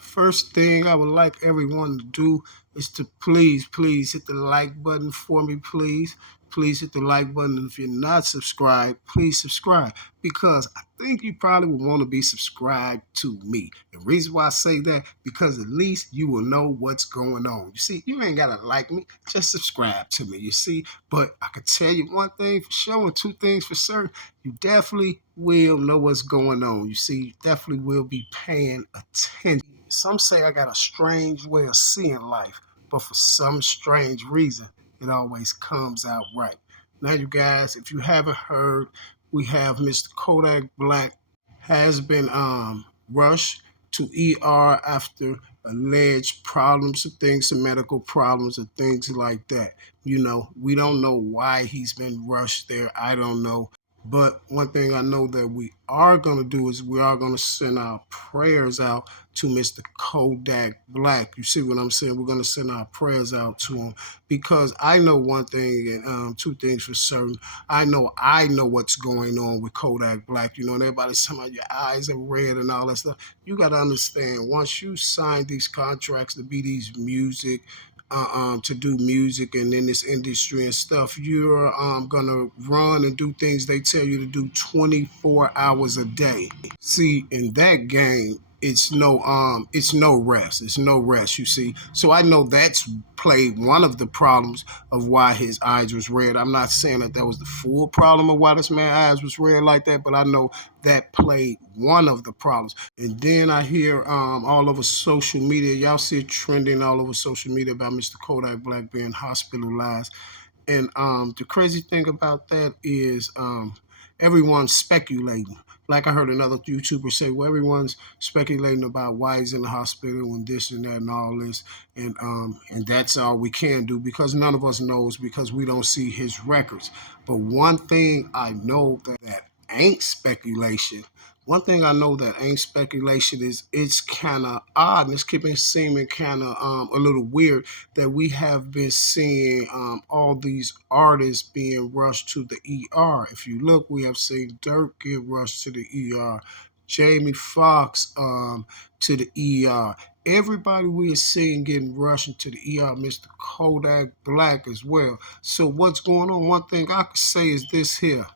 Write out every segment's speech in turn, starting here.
First thing I would like everyone to do is to please hit the like button for me, please. Please hit the like button. And if you're not subscribed, please subscribe because I think you probably would want to be subscribed to me. The reason why I say that, because at least you will know what's going on. You see, you ain't got to like me, just subscribe to me, you see. But I can tell you one thing for sure and two things for certain. You definitely will know what's going on. You see, you definitely will be paying attention. Some say I got a strange way of seeing life, but for some strange reason, it always comes out right. Now, you guys, if you haven't heard, we have Mr. Kodak Black has been rushed to ER after alleged problems, some medical problems, and things like that. You know, we don't know why he's been rushed there. I don't know. But one thing I know that we are going to do is we are going to send our prayers out to Mr. Kodak Black. You see what I'm saying? We're going to send our prayers out to him because I know one thing and two things for certain. I know what's going on with Kodak Black. You know, and everybody's talking about your eyes are red and all that stuff. You got to understand, once you sign these contracts to be these music, to do music and in this industry and stuff, you're gonna run and do things they tell you to do 24 hours a day. See, in that game, it's no rest. It's no rest, you see. So I know that's played one of the problems of why his eyes was red. I'm not saying that was the full problem of why this man's eyes was red like that, but I know that played one of the problems. And then I hear all over social media, y'all see it trending all over social media about Mr. Kodak Black being hospitalized. And the crazy thing about that is everyone's speculating. Like I heard another YouTuber say, well, everyone's speculating about why he's in the hospital and this and that and all this, and that's all we can do because none of us knows because we don't see his records. But one thing I know that ain't speculation. One thing I know that ain't speculation is it's kind of odd and it's keeping seeming kind of a little weird that we have been seeing all these artists being rushed to the ER. If you look, we have seen Dirk get rushed to the ER, Jamie Foxx to the ER. Everybody we are seeing getting rushed into the ER, Mr. Kodak Black as well. So what's going on? One thing I could say is this here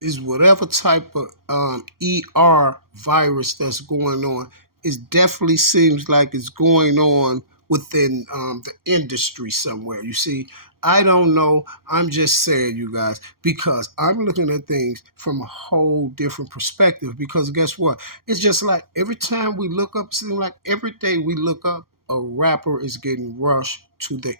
is whatever type of ER virus that's going on, it definitely seems like it's going on within the industry somewhere. You see, I don't know. I'm just saying, you guys, because I'm looking at things from a whole different perspective. Because guess what? It's just like every time we look up, it seems like every day we look up, a rapper is getting rushed to the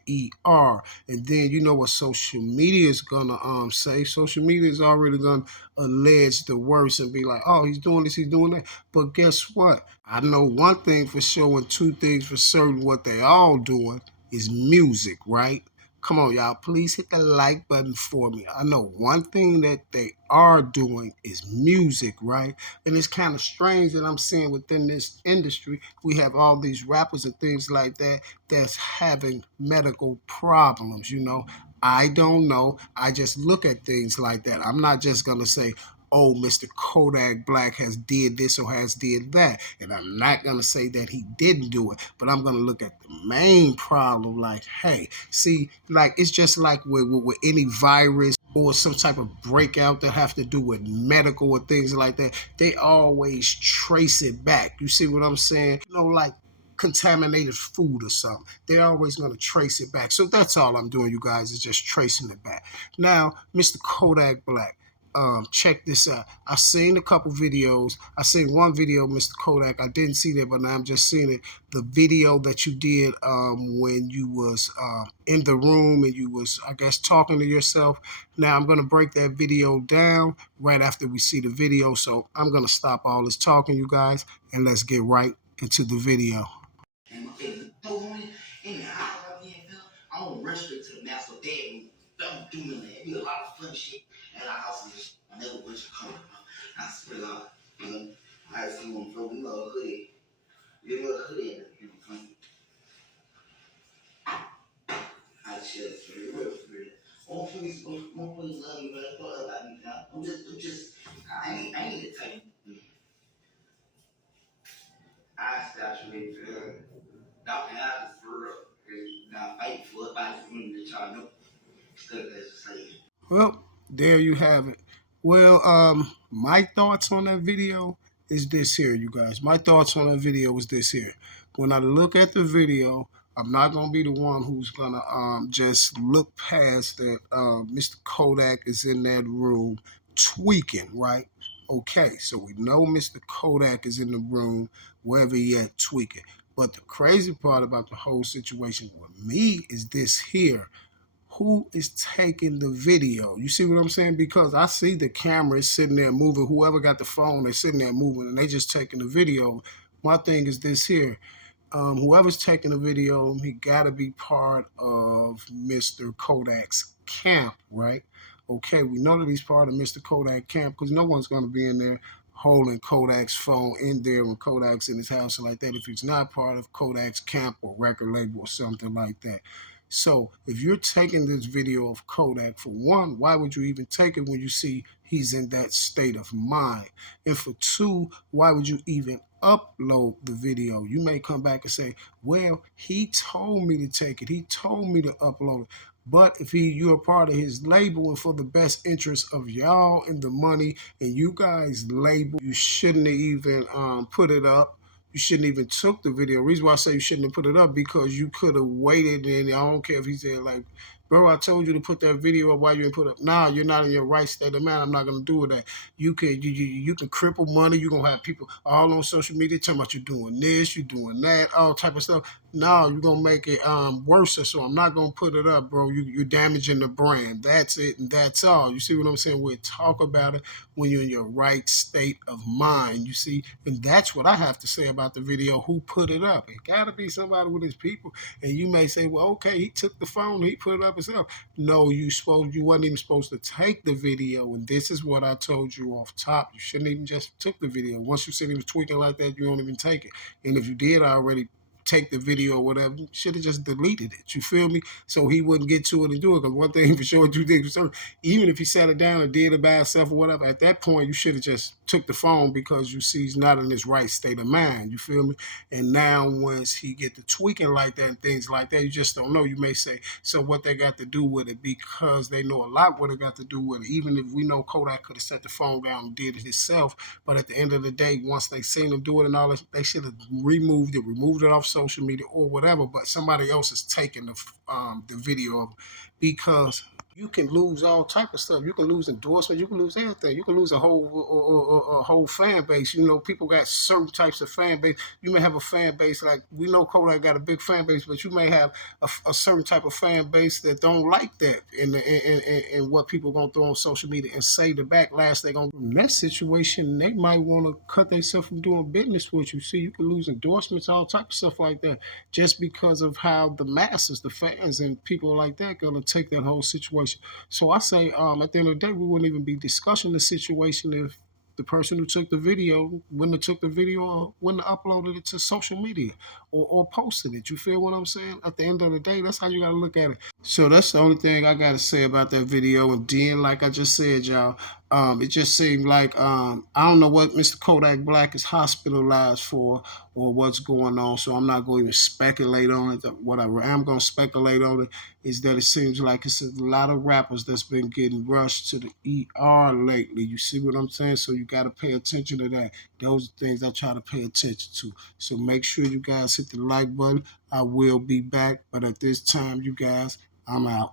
ER. And then you know what social media is gonna say. Social media is already gonna allege the worst and be like, oh, he's doing this, he's doing that. But guess what? I know one thing for sure and two things for certain. What they all doing is music, right? Come on, y'all. Please hit the like button for me. I know one thing that they are doing is music, right? And it's kind of strange that I'm seeing within this industry, we have all these rappers and things like that that's having medical problems, you know. I don't know. I just look at things like that. I'm not just going to say, oh, Mr. Kodak Black has did this or has did that. And I'm not going to say that he didn't do it, but I'm going to look at the main problem like, hey, see, like it's just like with any virus or some type of breakout that have to do with medical or things like that, they always trace it back. You see what I'm saying? You know, like contaminated food or something. They're always going to trace it back. So that's all I'm doing, you guys, is just tracing it back. Now, Mr. Kodak Black, check this out. I seen a couple videos. I seen one video, Mr. Kodak. I didn't see that, but now I'm just seeing it. The video that you did when you was in the room and you was, I guess, talking to yourself. Now I'm gonna break that video down right after we see the video. So I'm gonna stop all this talking, you guys, and let's get right into the video. don't run straight to the master bedroom. Don't do none of that. It be a lot of fun shit at our house. I never went to come. I swear to God, I see one from you know hoodie. You know hoodie in the front. I just real. All police love you, but I thought about me now. I'm just, I ain't the type. I saturated for Dr. Adams for real. Now fight for it by the that y'all know. Stuff that's the same. Well, there you have it. Well, my thoughts on that video is this here, you guys. My thoughts on that video is this here. When I look at the video, I'm not gonna be the one who's gonna just look past that Mr. Kodak is in that room tweaking, right? Okay, so we know Mr. Kodak is in the room wherever he at tweaking. But the crazy part about the whole situation with me is this here: who is taking the video? You see what I'm saying? Because I see the cameras sitting there moving. Whoever got the phone, they're sitting there moving, and they just taking the video. My thing is this here. Whoever's taking the video, he got to be part of Mr. Kodak's camp, right? Okay, we know that he's part of Mr. Kodak camp because no one's going to be in there holding Kodak's phone in there when Kodak's in his house and like that if he's not part of Kodak's camp or record label or something like that. So if you're taking this video of Kodak, for one, why would you even take it when you see he's in that state of mind? And for two, why would you even upload the video? You may come back and say, well, he told me to take it. He told me to upload it. But if you're a part of his label and for the best interest of y'all and the money and you guys label, you shouldn't have even put it up. You shouldn't even took the video. The reason why I say you shouldn't have put it up because you could have waited, and I don't care if he said like, bro, I told you to put that video up. Why you didn't put it up? Nah, you're not in your right state of mind. I'm not gonna do that. You can cripple money. You're gonna have people all on social media talking about you doing this, you doing that, all type of stuff. No, you're gonna make it worse. So I'm not gonna put it up, bro. You're damaging the brand. That's it, and that's all. You see what I'm saying? We'll talk about it when you're in your right state of mind. You see, and that's what I have to say about the video. Who put it up? It gotta be somebody with his people. And you may say, well, okay, he took the phone, he put it up himself. No, you wasn't even supposed to take the video. And this is what I told you off top. You shouldn't even just took the video. Once you see him tweaking like that, you don't even take it. And if you did already take the video or whatever, you should have just deleted it. You feel me? So he wouldn't get to it and do it. Because one thing for sure you did, even if he sat it down and did it by himself or whatever, at that point you should have just took the phone because you see he's not in his right state of mind. You feel me? And now once he get to tweaking like that and things like that, you just don't know. You may say, so what they got to do with it? Because they know a lot what it got to do with it. Even if we know Kodak could have set the phone down and did it himself, but at the end of the day, once they seen him do it and all this, they should have removed it off social media or whatever. But somebody else is taking the video of it because you can lose all type of stuff. You can lose endorsement. You can lose everything. You can lose a whole fan base. You know, people got certain types of fan base. You may have a fan base like we know Kodak got a big fan base, but you may have a certain type of fan base that don't like that and what people gonna throw on social media and say the backlash they gonna do. In that situation, they might want to cut themselves from doing business with you. See, you can lose endorsements, all type of stuff like that, just because of how the masses, the fans, and people like that gonna take that whole situation. So I say, at the end of the day, we wouldn't even be discussing the situation if the person who took the video wouldn't have took the video or wouldn't have uploaded it to social media or posted it. You feel what I'm saying? At the end of the day, that's how you got to look at it. So that's the only thing I got to say about that video. And then, like I just said, y'all, it just seemed like I don't know what Mr. Kodak Black is hospitalized for or what's going on. So I'm not going to even speculate on it. What I am going to speculate on it is that it seems like it's a lot of rappers that's been getting rushed to the ER lately. You see what I'm saying? So you got to pay attention to that. Those are things I try to pay attention to. So make sure you guys hit the like button. I will be back. But at this time, you guys, I'm out.